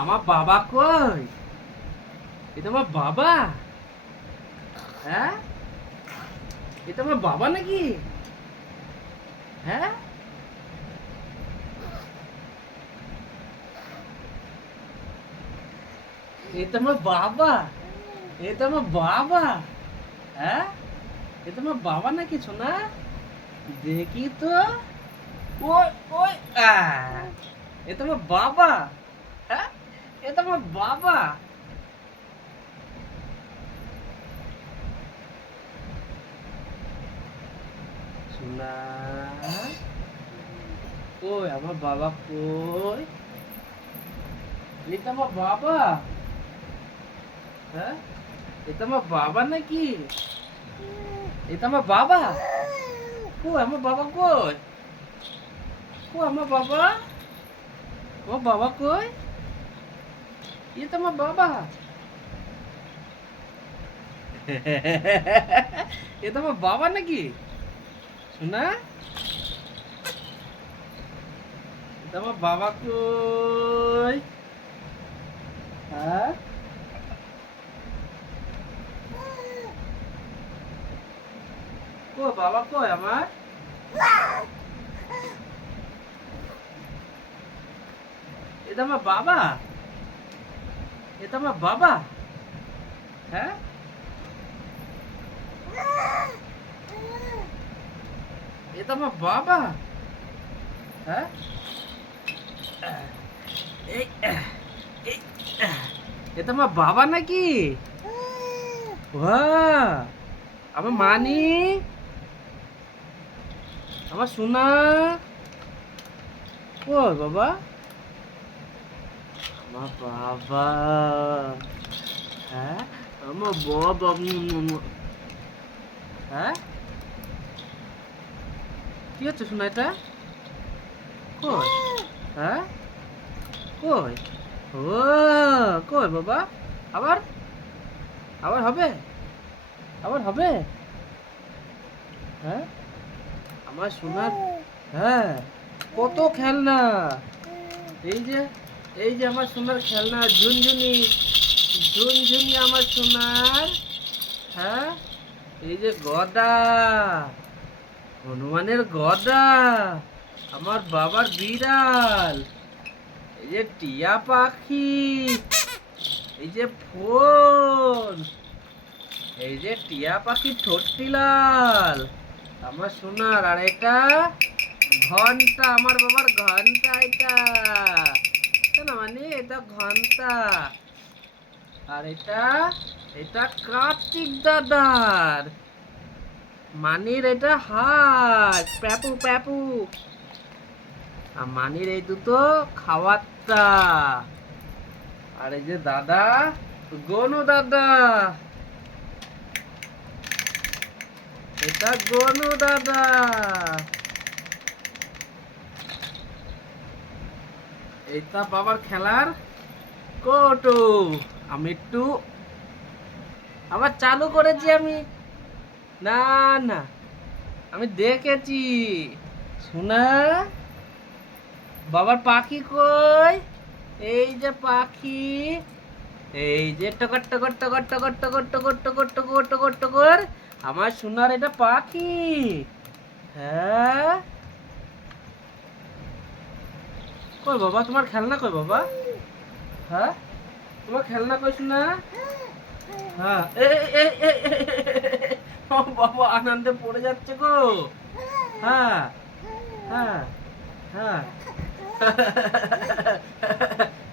আমার বাবা কই? এটা আমার বাবা? হ্যাঁ, এটা আমার বাবা নাকি? হ্যাঁ, এটা আমার বাবা? এটা আমার বাবা? হ্যাঁ, এটা আমার বাবা নাকি সোনা? দেখি তো। ওই ওই এটা আমার বাবা? হ্যাঁ, এটা আমার বাবা? সোনা, কই আমার বাবা কই? এটা আমার বাবা? হ্যাঁ, এটা আমার বাবা নাকি? এটা আমার বাবা? কই আমার বাবা কই? কই আমার বাবা? আমার বাবা কই? এটা আমার বাবা? এটা আমার বাবা নাকি? শোনা, এটা আমার বাবা কই? হ্যাঁ, কই বাবা কই আমার? এটা আমার বাবা? এটা আমার বাবা? হ্যাঁ, এটা আমার বাবা? হ্যাঁ, এই এই এটা আমার বাবা নাকি? বাহ, আমার মানি, আমার সোনা, কই বাবা? আমার বাবা? হ্যাঁ, আমার বাবা। হ্যাঁ, কি হচ্ছে শোনা এটা? কই? হ্যাঁ, কই? ও, কই বাবা? আবার আবার হবে? আবার হবে? হ্যাঁ, আমার সোনার। হ্যাঁ, কত খেলনা! এই যে, এই যে আমার সোনার খেলনা ঝুনঝুনি, ঝুনঝুনি আমার সোনার। হ্যাঁ, এই যে গদা, হনুমানের গদা, আমার বাবার বিড়াল, এই যে টিয়া পাখি, এই যে ফোন, এই যে টিয়া পাখি ঠোঁটটি লাল, আমার সোনার। আর এটা ঘন্টা, আমার বাবার ঘন্টা এটা। না মানে এটা ঘন্টা। আর এটা, এটা কার্তিক দাদার মানির, এটা হাত প্যাপু প্যাপু। আর মানির এই দুটো খাওয়ারটা। আর এই যে দাদা, গনু দাদা, এটা গনু দাদা। এটা বাবার খেলার কৌটো। আমি একটু আবার চালু করেছি আমি। না না, আমি দেখেছি। শোনা, বাবার পাখি কই? এই যে পাখি, এই যে টকর টকর টকর টকর টকর টকর টকর টকর টকর টকর, আমার সোনার এটা পাখি। হ্যাঁ, কই বাবা তোমার খেলনা কই বাবা? হ্যাঁ, তোমার খেলনা কই শোনা? হ্যাঁ, ও বাবা আনন্দে পড়ে যাচ্ছে গো। হ্যাঁ, হ্যাঁ, হ্যাঁ।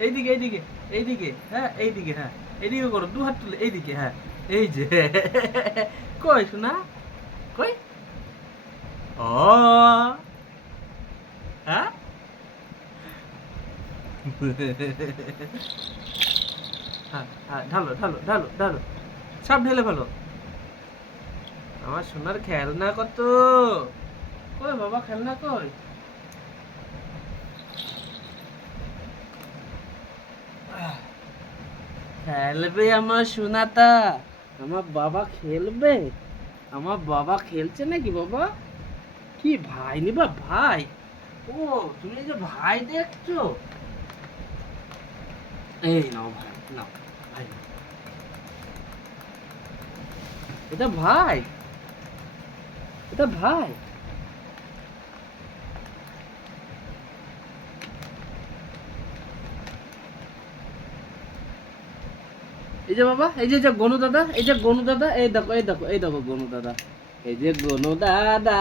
এইদিকে এইদিকে এইদিকে, হ্যাঁ এইদিকে, হ্যাঁ এইদিকে করো, দু হাত তুলে এইদিকে। হ্যাঁ, এই যে। কই শোনা, কই? ও, হ্যাঁ। হ্যাঁ, হ্যাঁ, ঢালো ঢালো ঢালো ঢালো, সব ঢেলে ফেলো। আমার সোনার খেলনা কত? কই বাবা খেলনা কই? খেলবে আমার সোনাটা? আমার বাবা খেলবে? আমার বাবা খেলছে নাকি বাবা? কি ভাই নিবা ভাই? ও, তুমি যে ভাই দেখছো? এই নাও ভাই, নাও ভাই, এটা ভাই, এটা ভাই। এই যে বাবা, এই যে গনু দাদা, এই যে গনু দাদা, এই দেখো এই দেখো এই দেখো গনু দাদা, এই যে গনু দাদা,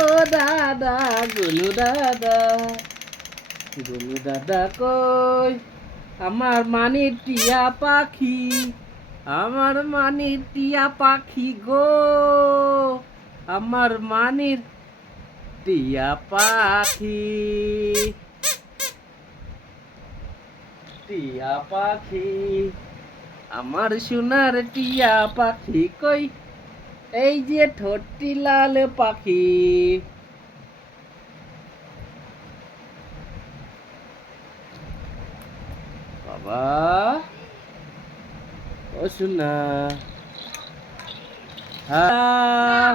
ও দাদা, গনু দাদা, গনু দাদা কই আমার মানির টিয়া পাখি, আমার মানির টিয়া পাখি গো, আমার মানির টিয়া পাখি, টিয়া পাখি, আমার সোনার টিয়া পাখি কই, এই যে ঠোঁটটি লাল পাখি। বাবা, ও সোনা, হ্যাঁ